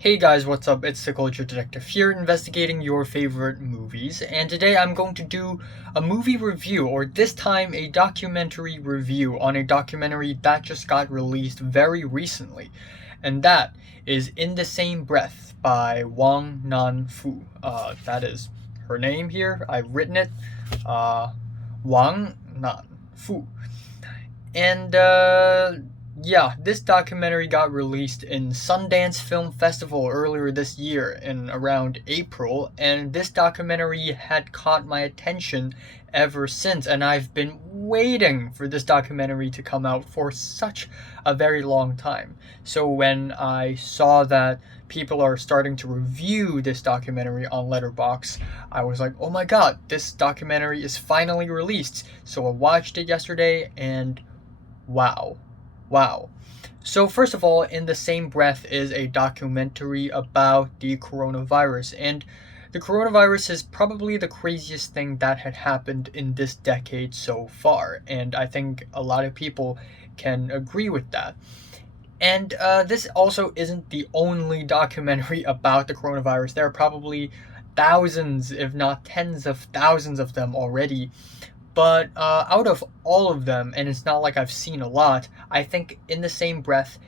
Hey guys, what's up? It's the Culture Detective here, investigating your favorite movies, and today I'm going to do a movie review, or this time a documentary review on a documentary that just got released very recently, and that is In the Same Breath by Wang Nan-fu. That is her name here. I've written it. Uh, Wang Nan-fu. And yeah, this documentary got released in Sundance Film Festival earlier this year in around April, and this documentary had caught my attention ever since, and I've been waiting for this documentary to come out for such a very long time. So when I saw that people are starting to review this documentary on Letterboxd, I was like, "Oh my god, this documentary is finally released." So I watched it yesterday and wow. Wow. So, first of all, In the Same Breath is a documentary about the coronavirus. And the coronavirus is probably the craziest thing that had happened in this decade so far. And I think a lot of people can agree with that. And this also isn't the only documentary about the coronavirus. There are probably thousands, if not tens of thousands of them already, but out of all of them, and it's not like I've seen a lot, I think In the Same Breath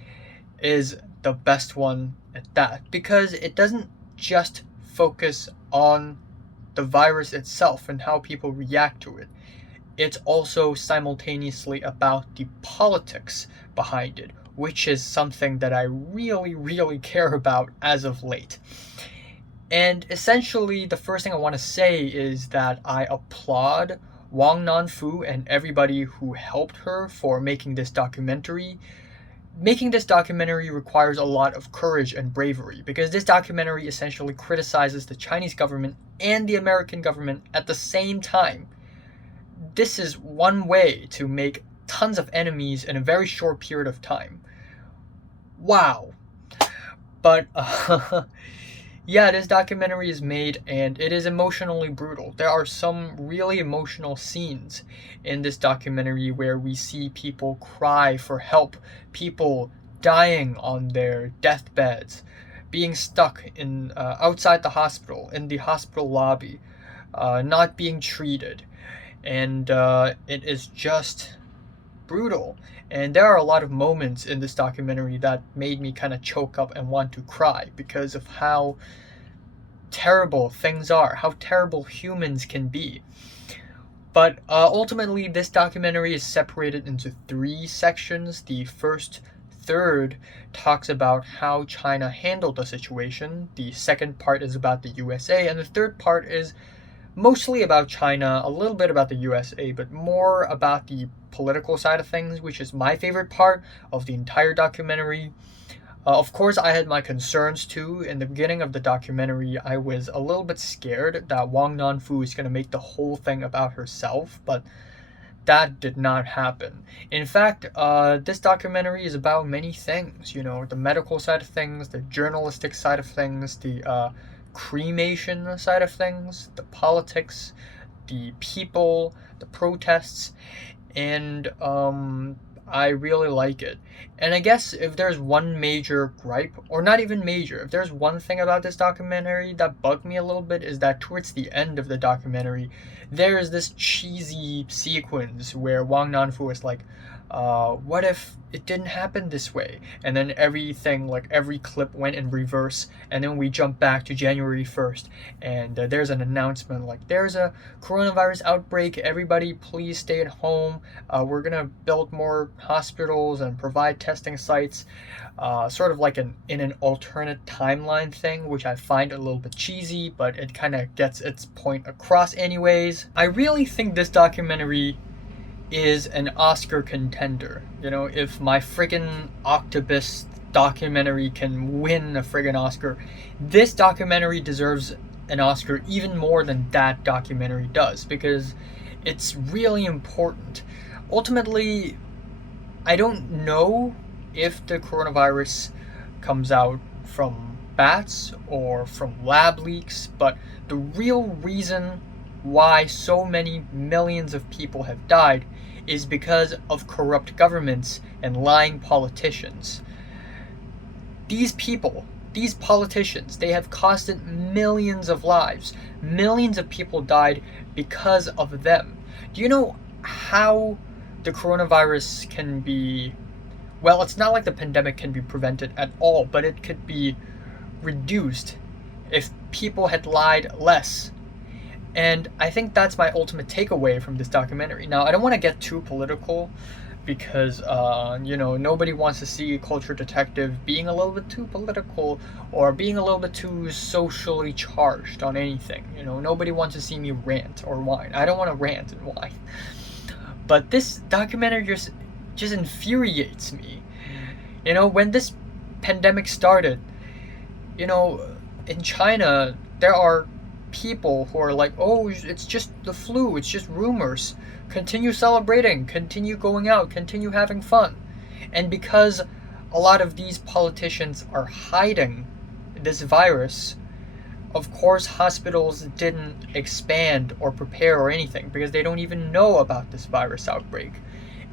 is the best one at that because it doesn't just focus on the virus itself and how people react to it. It's also simultaneously about the politics behind it, which is something that I really, really care about as of late. And essentially, the first thing I want to say is that I applaud Wang Nanfu and everybody who helped her for making this documentary. Making this documentary requires a lot of courage and bravery because this documentary essentially criticizes the Chinese government and the American government at the same time. This is one way to make tons of enemies in a very short period of time. Wow. But yeah, this documentary is made and it is emotionally brutal. There are some really emotional scenes in this documentary where we see people cry for help, people dying on their deathbeds, being stuck in outside the hospital, in the hospital lobby, not being treated. And it is just brutal. And there are a lot of moments in this documentary that made me kind of choke up and want to cry because of how terrible things are, how terrible humans can be. But ultimately, this documentary is separated into three sections. The first third talks about how China handled the situation, the second part is about the USA, and the third part is mostly about China, a little bit about the USA, but more about the political side of things, which is my favorite part of the entire documentary. Of course, I had my concerns too. In the beginning of the documentary, I was a little bit scared that Wang Nanfu is going to make the whole thing about herself, but that did not happen. In fact, this documentary is about many things. You know, the medical side of things, the journalistic side of things, the cremation side of things, the politics, the people, the protests, and I really like it. And I guess if there's one major gripe, or not even major, if there's one thing about this documentary that bugged me a little bit, is that towards the end of the documentary, there is this cheesy sequence where Wang Nanfu is like, what if it didn't happen this way? And then everything, like every clip went in reverse, and then we jump back to January 1st, and there's an announcement like, there's a coronavirus outbreak, everybody please stay at home, we're gonna build more hospitals and provide testing sites, sort of like in an alternate timeline thing, which I find a little bit cheesy, but it kind of gets its point across anyways. I really think this documentary is an Oscar contender. You know, if my friggin' octopus documentary can win a friggin' Oscar, this documentary deserves an Oscar even more than that documentary does because it's really important. Ultimately, I don't know if the coronavirus comes out from bats or from lab leaks, but the real reason why so many millions of people have died is because of corrupt governments and lying politicians. These people these politicians, they have costed millions of lives. Millions of people died because of them. Do you know how the coronavirus can be, well, it's not like the pandemic can be prevented at all, but it could be reduced if people had lied less. And I think that's my ultimate takeaway from this documentary. Now, I don't want to get too political because, nobody wants to see a culture detective being a little bit too political or being a little bit too socially charged on anything. Nobody wants to see me rant or whine. I don't want to rant and whine. But this documentary just infuriates me. When this pandemic started, in China, there are people who are like, oh, it's just the flu, it's just rumors. Continue celebrating, continue going out, continue having fun. And because a lot of these politicians are hiding this virus, of course, hospitals didn't expand or prepare or anything because they don't even know about this virus outbreak.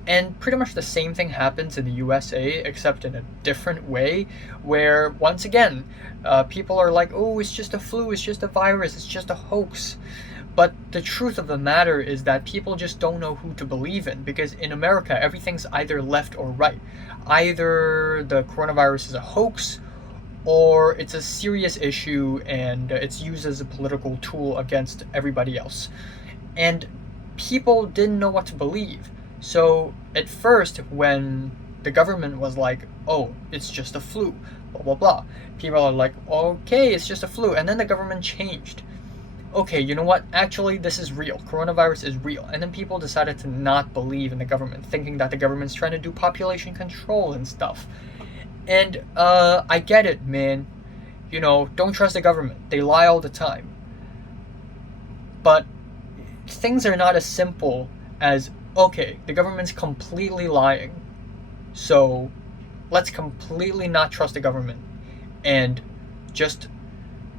And pretty much the same thing happens in the USA, except in a different way, where once again, people are like, oh, it's just a flu, it's just a virus, it's just a hoax. But the truth of the matter is that people just don't know who to believe in, because in America, everything's either left or right. Either the coronavirus is a hoax, or it's a serious issue and it's used as a political tool against everybody else. And people didn't know what to believe. So at first, when the government was like, oh, it's just a flu, blah, blah, blah, people are like, okay, it's just a flu. And then the government changed. Okay, you know what? Actually, this is real. Coronavirus is real. And then people decided to not believe in the government, thinking that the government's trying to do population control and stuff. And I get it, man. Don't trust the government. They lie all the time. But things are not as simple as, okay, the government's completely lying, so let's completely not trust the government and just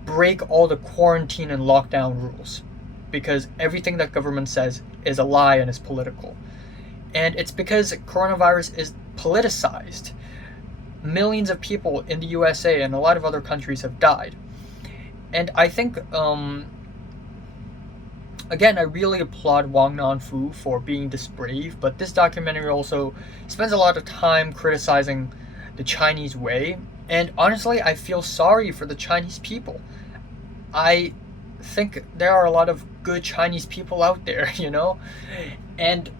break all the quarantine and lockdown rules, because everything that government says is a lie and is political. And it's because coronavirus is politicized. Millions of people in the USA and a lot of other countries have died. And I think again, I really applaud Wang Nanfu for being this brave, but this documentary also spends a lot of time criticizing the Chinese way, and honestly, I feel sorry for the Chinese people. I think there are a lot of good Chinese people out there, and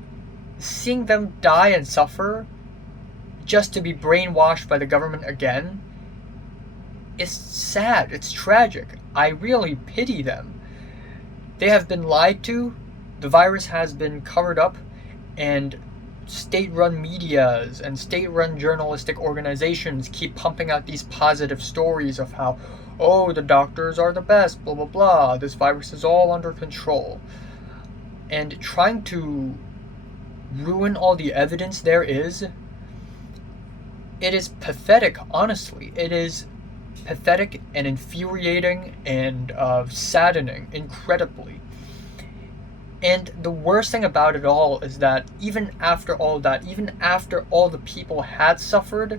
seeing them die and suffer just to be brainwashed by the government again is sad, it's tragic. I really pity them. They have been lied to, the virus has been covered up, and state-run medias and state-run journalistic organizations keep pumping out these positive stories of how, oh, the doctors are the best, blah, blah, blah, this virus is all under control. And trying to ruin all the evidence there is, it is pathetic, honestly. It is pathetic and infuriating and saddening, incredibly. And the worst thing about it all is that even after all that, even after all the people had suffered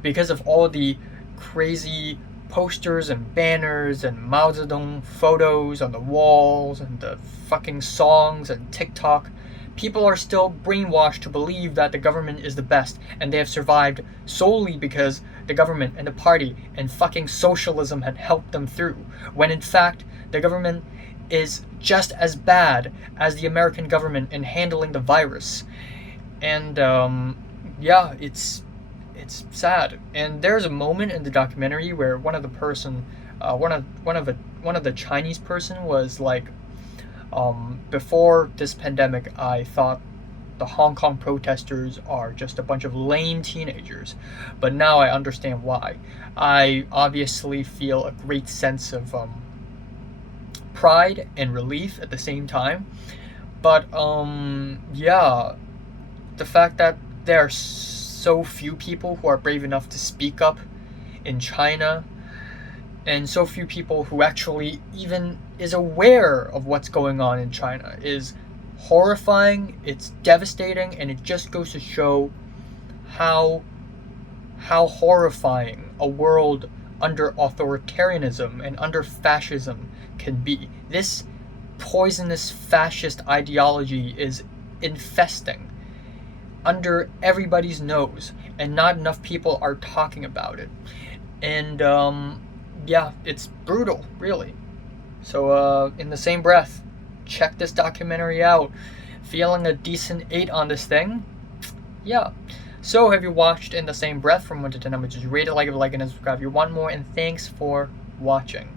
because of all the crazy posters and banners and Mao Zedong photos on the walls and the fucking songs and TikTok, people are still brainwashed to believe that the government is the best and they have survived solely because the government and the party and fucking socialism had helped them through, when in fact the government is just as bad as the American government in handling the virus. And it's sad. And there's a moment in the documentary where one of the Chinese person was like, before this pandemic, I thought the Hong Kong protesters are just a bunch of lame teenagers, but now I understand why. I obviously feel a great sense of pride and relief at the same time, but the fact that there are so few people who are brave enough to speak up in China, and so few people who actually even is aware of what's going on in China, is horrifying, it's devastating, and it just goes to show how horrifying a world under authoritarianism and under fascism can be. This poisonous fascist ideology is infesting under everybody's nose, and not enough people are talking about it. And yeah, it's brutal, really. So in the same breath, check this documentary out. Feeling a decent 8 on this thing? Yeah. So have you watched In the Same Breath from 1 to 10? I'm just rate it, like it, and subscribe if you want more, and thanks for watching.